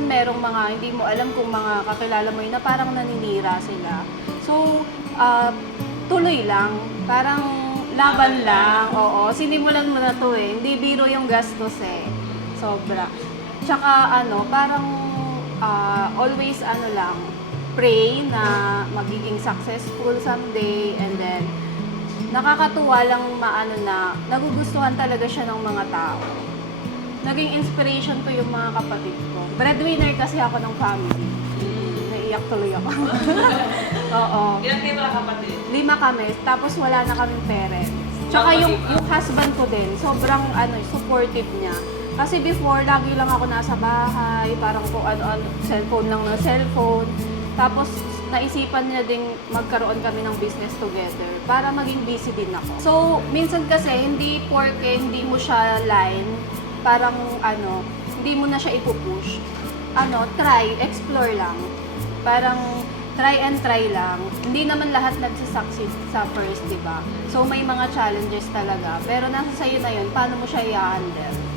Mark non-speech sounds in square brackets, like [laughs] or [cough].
minsan merong mga hindi mo alam kung mga kakilala mo yun na parang naninira sila. So, ah, tuloy lang. Parang laban lang. Oo, sinimulan mo na to eh. Hindi biro yung gastos eh. Sobra. Tsaka ano, parang ah, always ano lang, pray na magiging successful someday and then nakakatuwa lang maano na nagugustuhan talaga siya ng mga tao. Naging inspiration ko yung mga kapatid ko. Breadwinner kasi ako ng family. Naiyak tuloy ako. [laughs] Oo. Ilan kayo mga kapatid? Lima kami, tapos wala na kaming parents. Tsaka yung, yung husband ko din, sobrang ano, supportive niya. Kasi before, lagi lang ako nasa bahay, parang kung ano-ano, cellphone lang na cellphone. Tapos, naisipan niya ding magkaroon kami ng business together para maging busy din ako. So, minsan kasi, hindi porke hindi mo siya line, parang ano, hindi mo na siya ipupush. Ano, try, explore lang. Parang try and try lang. Hindi naman lahat nagsisucceed sa first, di ba? So, may mga challenges talaga. Pero nasa sa'yo na yun, paano mo siya i-handle?